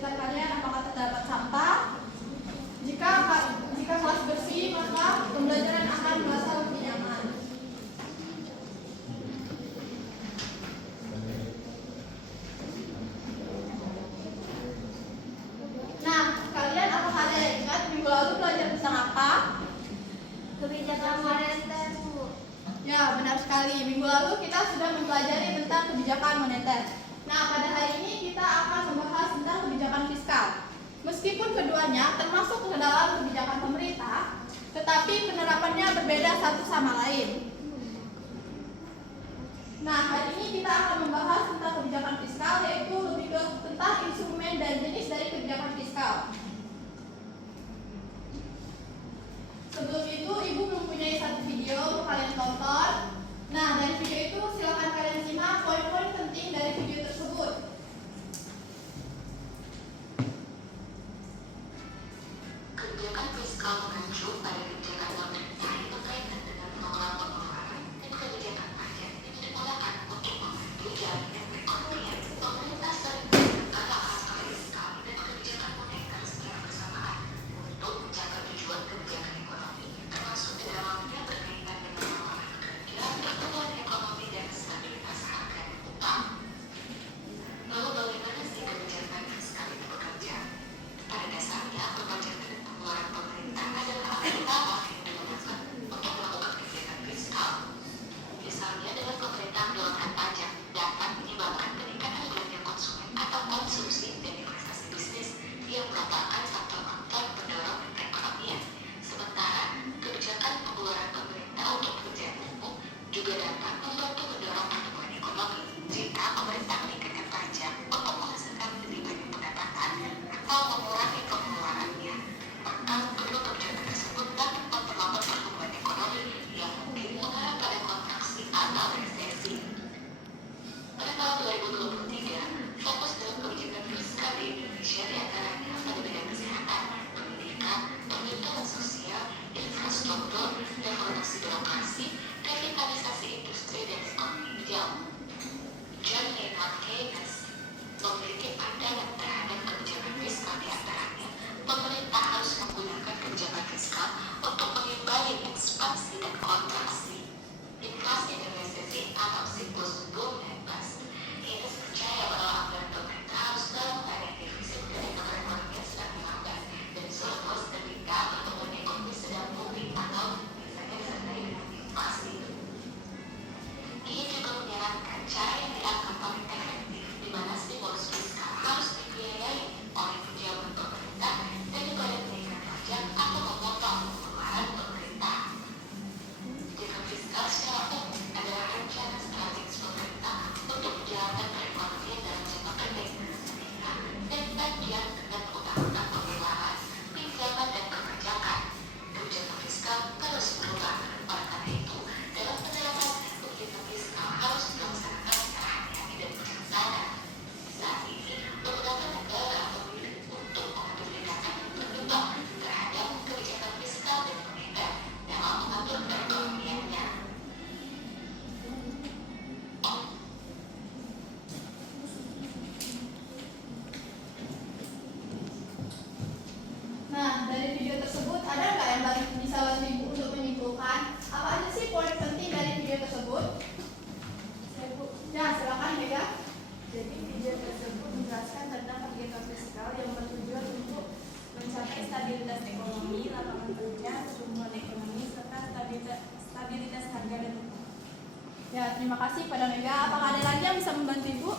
sekitar kalian apakah terdapat sampah? Jika kelas bersih, maka pembelajaran akan merasa lebih nyaman. Nah, kalian apakah ada yang ingat minggu lalu belajar tentang apa? Kebijakan moneter, Bu. Ya, benar sekali. Minggu lalu kita sudah mempelajari tentang kebijakan moneter. Nah, pada hari ini kita akan membahas tentang kebijakan fiskal. Meskipun keduanya termasuk ke dalam kebijakan pemerintah, tetapi penerapannya berbeda satu sama lain. Nah, hari ini kita akan membahas tentang kebijakan fiskal, yaitu lebih ke tentang instrumen dan jenis dari kebijakan fiskal. Sebelum itu, Ibu mempunyai satu video untuk kalian tonton. Nah, dari video itu silakan kalian simak poin-poin penting dari video tersebut. Kebijakan fiskal mengacu pada kebijakan pemerintah yang berkaitan dengan pengelolaan pengeluaran dan kebijakan pajak yang digunakan untuk membantu jalannya perekonomian. Pemerintah sering menggunakan hal-hal fiskal dan kebijakan moneter secara bersamaan untuk mencapai tujuan kebijakan ekonomi, termasuk di dalamnya berkaitan dengan lapangan kerja, pertumbuhan ekonomi, dan stabilitas harga dan upah. Lalu bagaimana sih kebijakan fiskal itu bekerja? Pada dasarnya, pembajakan dan pengeluaran pemerintah adalah alat utama yang digunakan untuk melakukan kebijakan fiskal. Misalnya, dengan pemerintah menurunkan pajak dapat menyebabkan peningkatan belanja konsumen atau konsumsi dan investasi bisnis yang merupakan faktor-faktor pendorong perekonomian. Sementara, kebijakan pengeluaran pemerintah untuk kebijakan umum juga dapat membantu mendorong pertumbuhan ekonomi. Jika pemerintah meningkatkan pajak untuk menghasilkan lebih banyak pendapatan atau mengurangi pengeluarannya, maka kedua kebijakan tersebut dapat memperlambat pertumbuhan ekonomi yang mungkin mengarah pada kontraksi atau resesi. Pada tahun 2023, fokus dalam kebijakan fiskal di Indonesia diantaranya pada bidang kesehatan, pendidikan, perlindungan sosial, infrastruktur, reformasi birokrasi, revitalisasi industri dan ekonomi hijau. John Maynard Keynes memiliki pandangan terhadap kebijakan fiskal diantaranya, pemerintah harus menggunakan kebijakan fiskal untuk mengimbangi ekspansi dan kontraksi, inflasi dan resesi atau siklus boom dan bust. Keynes percaya bahwa anggaran pemerintah harus dalam keadaan defisit ketika perekonomian sedang melambat dan surplus ketika pertumbuhan ekonomi sedang booming atau misalnya disertai dengan inflasi. Ia juga menyarankan cara yang dianggap paling efektif di mana stimulus fiskal harus dibiayai oleh pejabat pemerintah daripada menaikkan pajak atau memotong pengeluaran pemerintah. Kebijakan fiskal secara umum adalah rencana strategis pemerintah untuk menjalankan perekonomian dalam jangka pendek, menengah, dan panjang dengan mengutamakan pengeluaran, pinjaman, dan perpajakan. Kebijakan fiskal terus berubah. Oleh karena itu, dalam penerapan kebijakan fiskal harus dilaksanakan secara hati-hati dan bijaksana. Saat ini, beberapa negara memilih untuk mengambil tindakan yang terbuka terhadap kebijakan fiskal dan moneter dalam mengatur perekonomiannya. Nah, dari video tersebut ada nggak yang bisa bantu Ibu untuk menyimpulkan apa aja sih poin penting dari video tersebut? Ya, silakan Mega. Jadi video tersebut menjelaskan tentang kebijakan fiskal yang bertujuan untuk mencapai stabilitas ekonomi, lapangan kerja, pertumbuhan ekonomi, serta stabilitas harga dan upah. Ya, terima kasih pada Mega. Apakah ada lagi yang bisa membantu Ibu?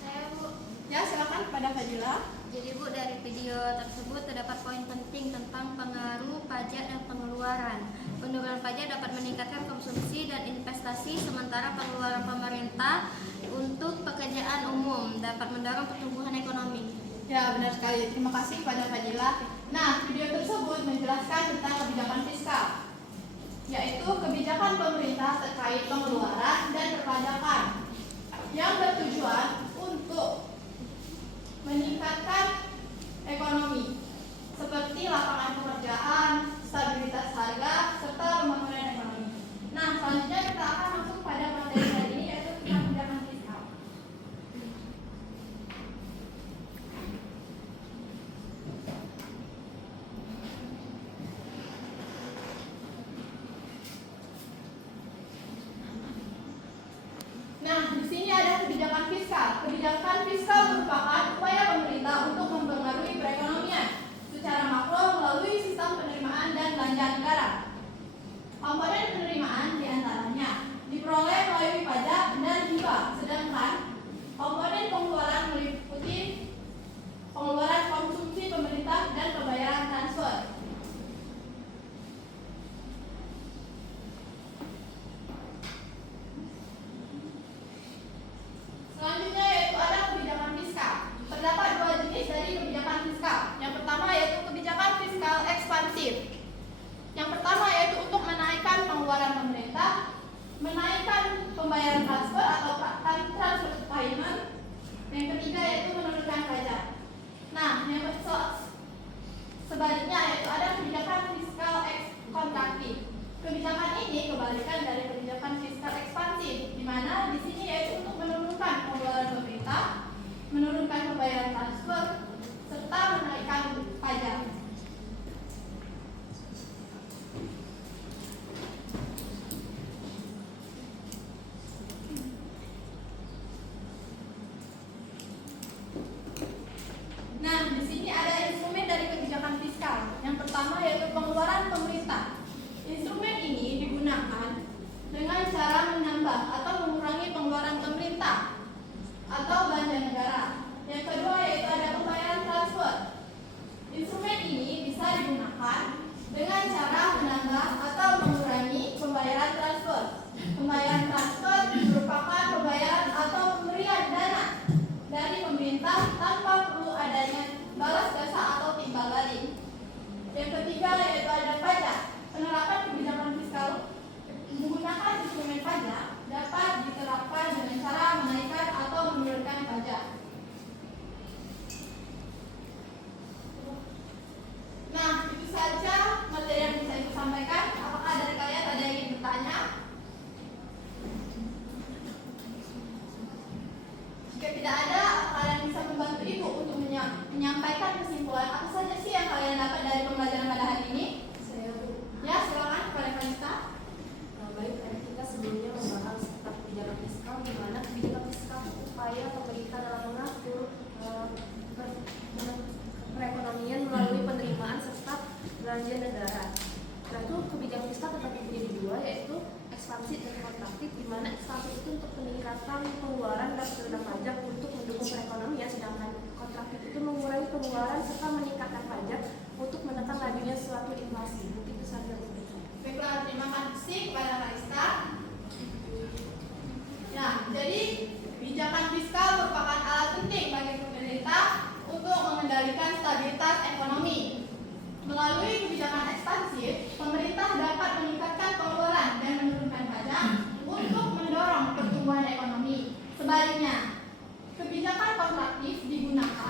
Saya, Bu. Ya, silakan pada Fadila. Jadi, Bu, dari video tersebut terdapat poin penting tentang pengaruh pajak dan pengeluaran. Penurunan pajak dapat meningkatkan konsumsi dan investasi, sementara pengeluaran pemerintah untuk pekerjaan umum dapat mendorong pertumbuhan ekonomi. Ya, benar sekali. Terima kasih pada Fadila. Nah, video tersebut menjelaskan tentang kebijakan fiskal, yaitu kebijakan pemerintah terkait pengeluaran dan perpajakan yang bertujuan untuk meningkatkan ekonomi seperti lapangan pekerjaan, stabilitas harga, serta pembangunan ekonomi. Nah, selanjutnya kita akan masuk pada materi hari ini, yaitu tentang kebijakan fiskal. menaikkan pembayaran transfer atau transfer payment. Yang ketiga yaitu menurunkan pajak. Nah, yang sebaliknya yaitu ada kebijakan fiskal kontraktif. Kebijakan ini kebalikan dari kebijakan fiskal ekspansif, di mana di sini yaitu untuk menurunkan pengeluaran pemerintah, menurunkan pembayaran transfer, serta menaikkan pajak. Nah, di sini ada instrumen dari kebijakan fiskal. Yang pertama yaitu pengeluaran pemerintah. Instrumen ini digunakan dengan cara menambah atau mengurangi pengeluaran pemerintah atau belanja negara. Yang kedua yaitu ada pembayaran transfer. Instrumen ini bisa digunakan dengan cara menambah atau mengurangi pembayaran transfer. Pembayaran transfer merupakan pembayaran atau pemberian dana dari pemerintah tanpa perlu adanya balas jasa atau timbal balik. Yang ketiga yaitu ada pajak. Penerapan kebijakan fiskal menggunakan instrumen pajak dapat diterapkan dengan cara menaikkan atau menurunkan pajak. Nah, itu saja materi yang bisa saya sampaikan. Apakah dari kalian ada yang ingin bertanya? Jika tidak ada, kalian bisa membantu ibu untuk menyampaikan kesimpulan apa saja sih yang kalian dapat dari pembelajaran pada hari ini? Saya Ya, silakan kepada Kalista. baik, tadi kita sebelumnya membahas tentang kebijakan fiskal, di mana kebijakan fiskal upaya pemerintah dalam mengatur perekonomian melalui penerimaan serta belanja negara. Nah, itu kebijakan fiskal terbagi menjadi dua, yaitu ekspansif dan kontraktif, di mana ekspansif itu untuk peningkatan pengeluaran dan penerimaan pajak untuk mendukung perekonomian, sedangkan kontraktif itu mengurangi pengeluaran serta meningkatkan pajak untuk menekan lajunya suatu inflasi. Mungkin itu saja. Baiklah, terima kasih kepada Kalista. Nah, jadi kebijakan fiskal merupakan alat penting bagi pemerintah untuk mengendalikan stabilitas ekonomi. Melalui kebijakan ekspansif, pemerintah dapat meningkatkan pengeluaran dan menurunkan pajak untuk mendorong pertumbuhan ekonomi. Sebaliknya, kebijakan kontraktif digunakan